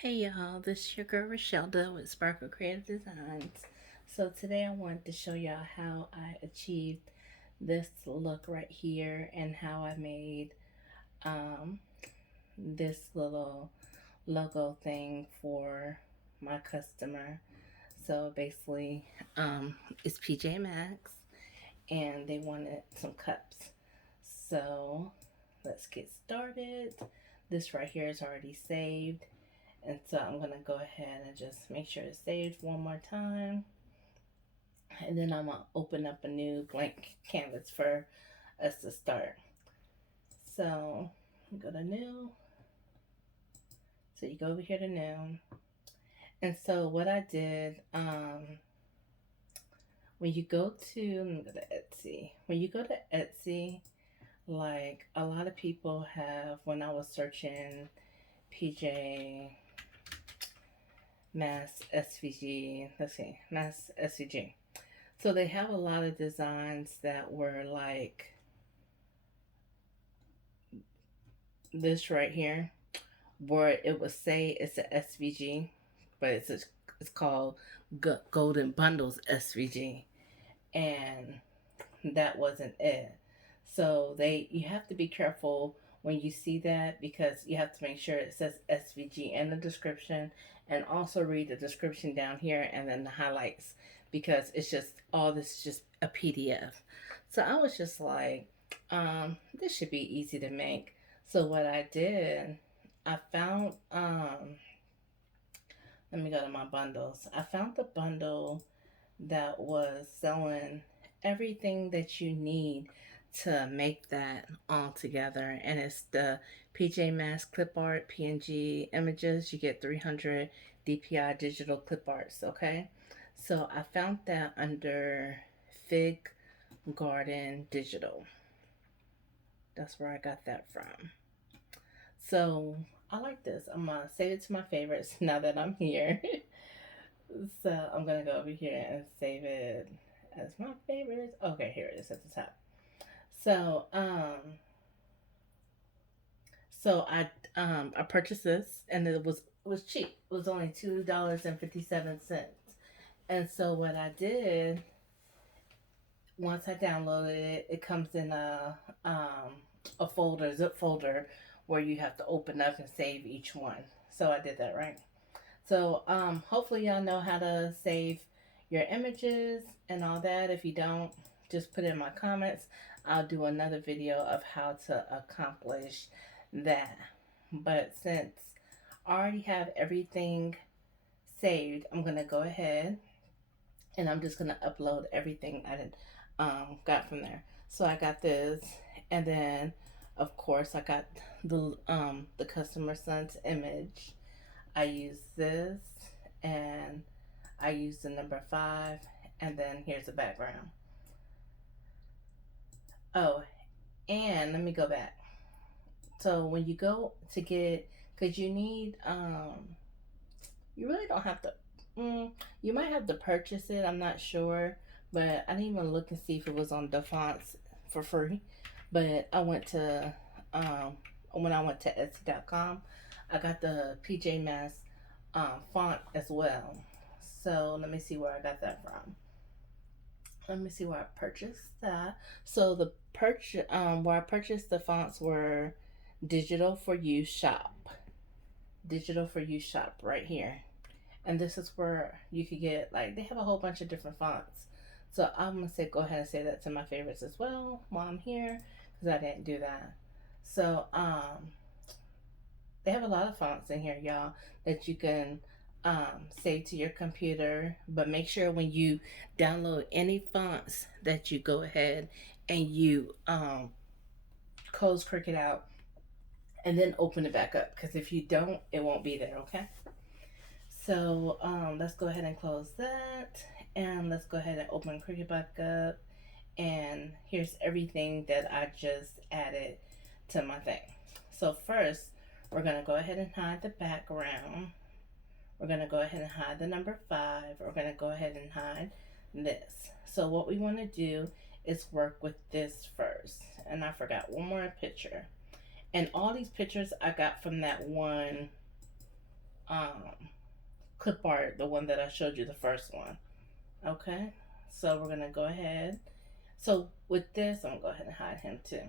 Hey y'all, this is your girl Rochelda with Sparkle Creative Designs. So today I wanted to show y'all how I achieved this look right here and how I made um, this little logo thing for my customer. So basically, it's PJ Maxx and they wanted some cups. So let's get started. This right here is already saved. And so I'm going to go ahead and just make sure it's saved one more time. And then I'm going to open up a new blank canvas for us to start. So go to new. So you go over here to new. And so what I did, when you go to, let me go to Etsy. When you go to Etsy, like a lot of people have, when I was searching PJ Mass SVG, let's see, Mass SVG. So they have a lot of designs that were like this right here, where it would say it's a SVG, but it's called Golden Bundles SVG, and that wasn't it. So you have to be careful when you see that because you have to make sure it says SVG in the description and also read the description down here and then the highlights because it's just all this is just a PDF. So I was just like, this should be easy to make. So what I did, I found let me go to my bundles. I found the bundle that was selling everything that you need to make that all together, and it's the PJ Masks clip art PNG images. You get 300 DPI digital clip arts. Okay, so I found that under Fig Garden Digital. That's where I got that from. So I like this. I'm gonna save it to my favorites now that I'm here. So I'm gonna go over here and save it as my favorites. Okay, here it is at the top. So I purchased this and it was cheap. It was only $2.57. And so what I did once I downloaded it, it comes in a folder, zip folder, where you have to open up and save each one. So I did that right. So hopefully y'all know how to save your images and all that. If you don't, just put it in my comments. I'll do another video of how to accomplish that. But since I already have everything saved, I'm going to go ahead and I'm just going to upload everything I got from there. So I got this, and then of course I got the customer son's image. I use this, and I use the number 5, and then here's the background. Oh, and let me go back. So when you go to get, because you need, you really don't have to, you might have to purchase it, I'm not sure, but I didn't even look and see if it was on the fonts for free. But when I went to Etsy.com, I got the PJ Masks font as well. So let me see where I got that from. Let me see where I purchased that. So the where I purchased the fonts were Digital for You Shop. Digital for You Shop right here. And this is where you could get, like, they have a whole bunch of different fonts. So I'm gonna say go ahead and say that to my favorites as well while I'm here, because I didn't do that. So they have a lot of fonts in here, y'all, that you can save to your computer. But make sure when you download any fonts that you go ahead and you close Cricut out and then open it back up, because if you don't, it won't be there. Okay, so let's go ahead and close that, and let's go ahead and open Cricut back up. And here's everything that I just added to my thing. So first, we're going to go ahead and hide the background. We're going to go ahead and hide the number 5. We're going to go ahead and hide this. So what we want to do is work with this first. And I forgot one more picture. And all these pictures I got from that one clip art, the one that I showed you, the first one. Okay, so we're gonna go ahead. So with this, I'm gonna go ahead and hide him too.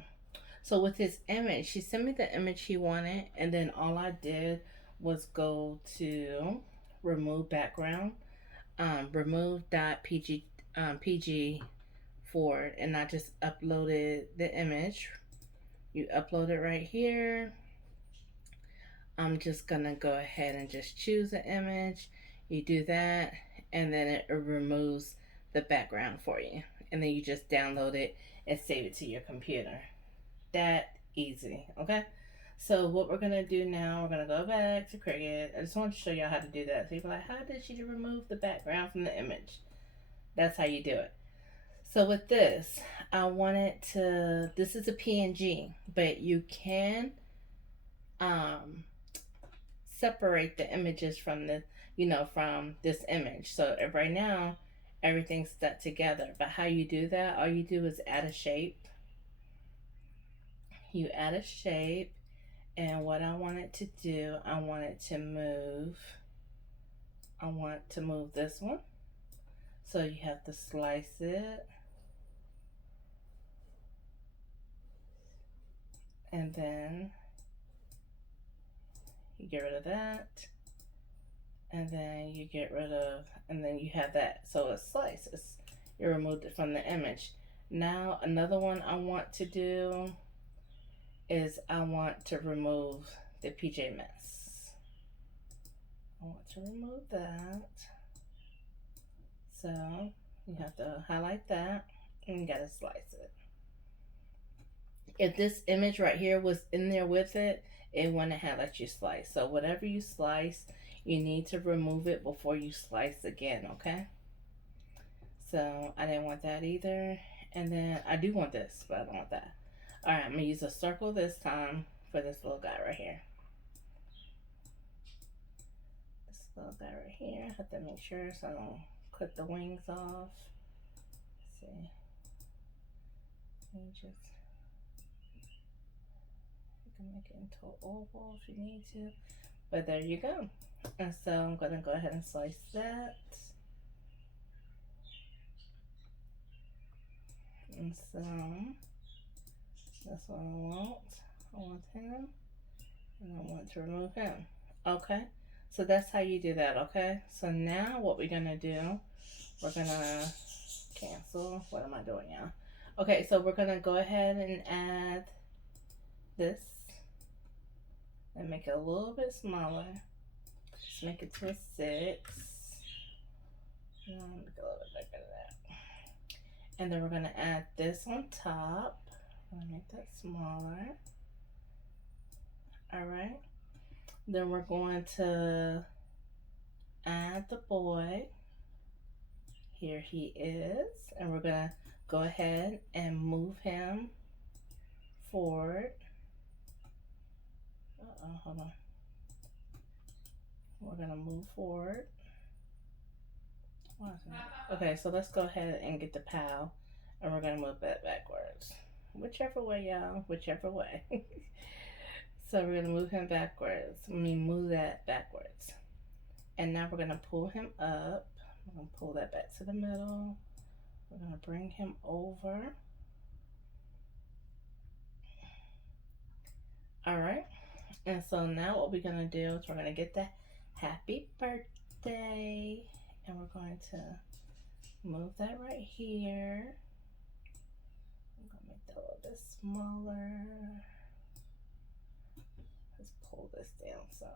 So with his image, she sent me the image he wanted, and then all I did was go to remove background, remove.pg PG forward, and I just uploaded the image. You upload it right here. I'm just gonna go ahead and just choose an image. You do that, and then it removes the background for you. And then you just download it and save it to your computer. That easy, okay? So what we're gonna do now, we're gonna go back to Cricut. I just want to show y'all how to do that. So you're like, how did she remove the background from the image? That's how you do it. So with this, I wanted to, this is a PNG, but you can separate the images from the, from this image. So right now, everything's stuck together. But how you do that, all you do is add a shape. You add a shape, and what I wanted to do, I want to move this one. So you have to slice it. And then you get rid of that. And then you get rid of, and then you have that. So it slices. You removed it from the image. Now another one I want to do is I want to remove the PJ mess. I want to remove that. So you have to highlight that and you gotta slice it. If this image right here was in there with it, it wouldn't have let you slice. So whatever you slice, you need to remove it before you slice again, okay? So I didn't want that either. And then I do want this, but I don't want that. All right, I'm gonna use a circle this time for this little guy right here. This little guy right here. I have to make sure so I don't cut the wings off. Let's see. You can make it into an oval if you need to. But there you go. And so I'm gonna go ahead and slice that. And so that's what I want. I want him, and I want to remove him. Okay, so that's how you do that. Okay, so now what we're gonna do, we're gonna cancel. What am I doing now? Okay, so we're gonna go ahead and add this and make it a little bit smaller. Just make it to a 6. Make it a little bit bigger than that. And then we're gonna add this on top. I'm gonna make that smaller. All right. Then we're going to add the boy. Here he is. And we're gonna go ahead and move him forward. Hold on. We're gonna move forward. Okay, so let's go ahead and get the POW, and we're gonna move that backwards. Whichever way, y'all, whichever way. So we're gonna move him backwards. Move that backwards. And now we're gonna pull him up. We're gonna pull that back to the middle. We're gonna bring him over. All right. And so now what we're gonna do is we're gonna get the happy birthday, and we're going to move that right here. I'm gonna make that a little bit smaller. Let's pull this down some.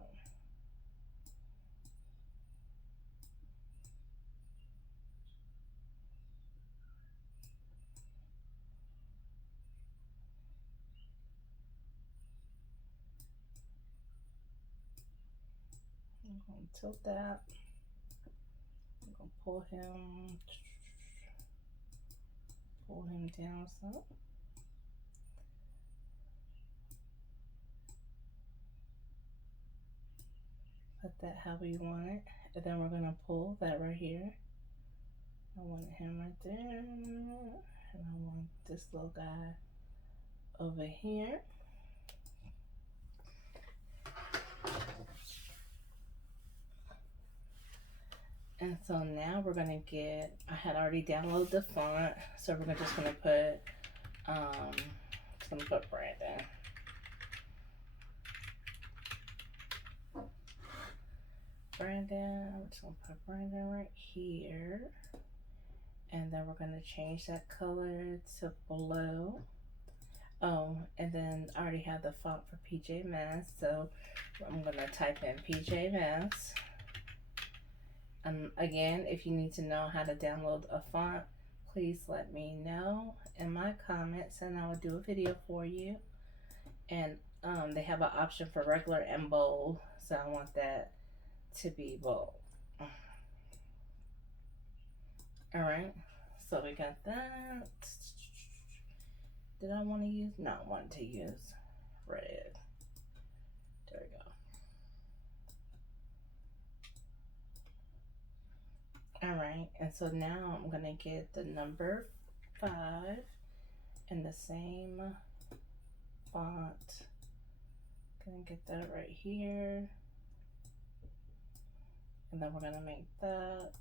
I'm gonna tilt that. I'm gonna pull him down some. Put that how we want it. And then we're gonna pull that right here. I want him right there. And I want this little guy over here. And so now we're gonna get, I had already downloaded the font, so we're just gonna put, just gonna put Brandon. I'm just gonna put Brandon right here. And then we're gonna change that color to blue. Oh, and then I already have the font for PJ Masks, so I'm gonna type in PJ Masks. Again, if you need to know how to download a font, please let me know in my comments and I will do a video for you. And they have an option for regular and bold, so I want that to be bold. Alright, so we got that. Did I want to use? No, I wanted to use red. There we go. Alright, and so now I'm going to get the number 5 in the same font. Gonna get that right here. And then we're going to make that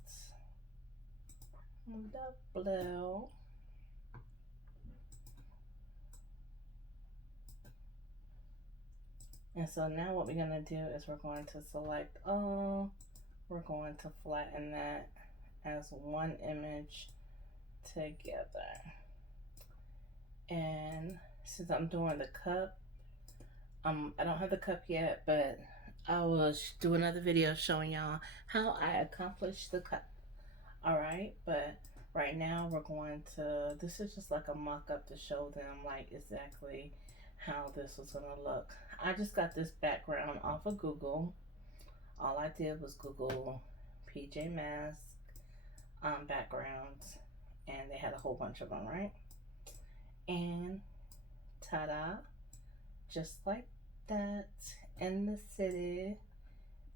the blue. And so now what we're going to do is we're going to select all. We're going to flatten that as one image together. And since I'm doing the cup, I don't have the cup yet, but I will do another video showing y'all how I accomplished the cup. Alright, but right now we're going to, this is just like a mock-up to show them like exactly how this was going to look. I just got this background off of Google. All I did was Google PJ Masks backgrounds, and they had a whole bunch of them, right? And ta-da, just like that, in the city.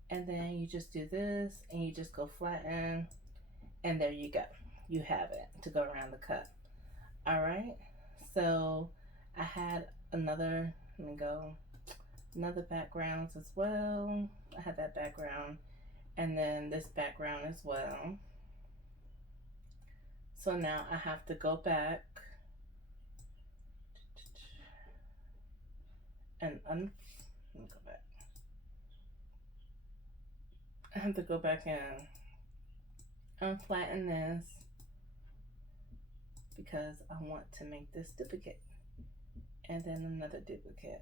And then you just do this and you just go flatten, and there you go, you have it to go around the cup. All right, so I had another, let me go, another backgrounds as well. I had that background and then this background as well. So now I have to go back and let me go back. I have to go back and unflatten this because I want to make this duplicate and then another duplicate.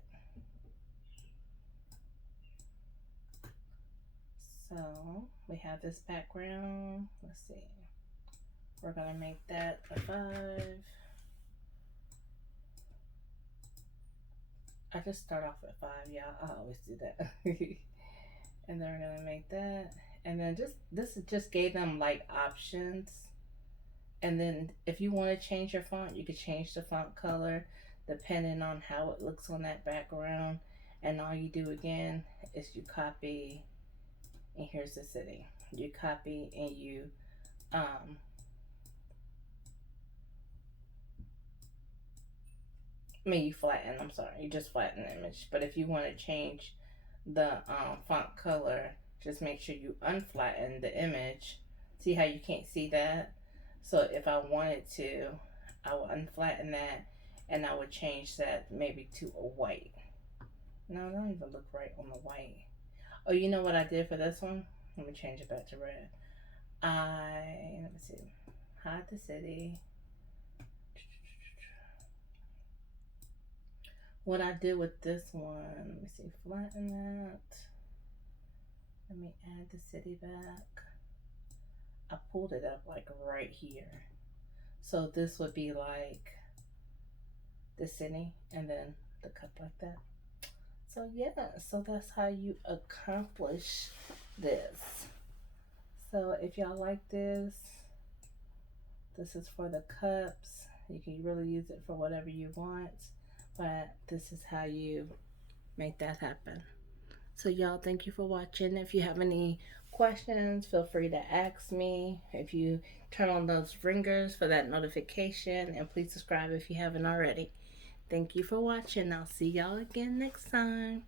So we have this background. Let's see. We're gonna make that a 5. I just start off at 5, y'all. I always do that. And then we're gonna make that. And then this just gave them like options. And then if you want to change your font, you could change the font color depending on how it looks on that background. And all you do again is you copy, and here's the city. You copy and you you flatten, I'm sorry, you just flatten the image. But if you want to change the font color, just make sure you unflatten the image. See how you can't see that? So if I wanted to, I would unflatten that and I would change that maybe to a white. No, it don't even look right on the white. Oh, you know what I did for this one? Let me change it back to red. Let me see, hide the city. What I did with this one, let me see, flatten that. Let me add the city back. I pulled it up like right here. So this would be like the city and then the cup like that. So yeah, so that's how you accomplish this. So if y'all like this is for the cups. You can really use it for whatever you want, but this is how you make that happen. So y'all, thank you for watching. If you have any questions, feel free to ask me. If you turn on those ringers for that notification, and please subscribe if you haven't already. Thank you for watching. I'll see y'all again next time.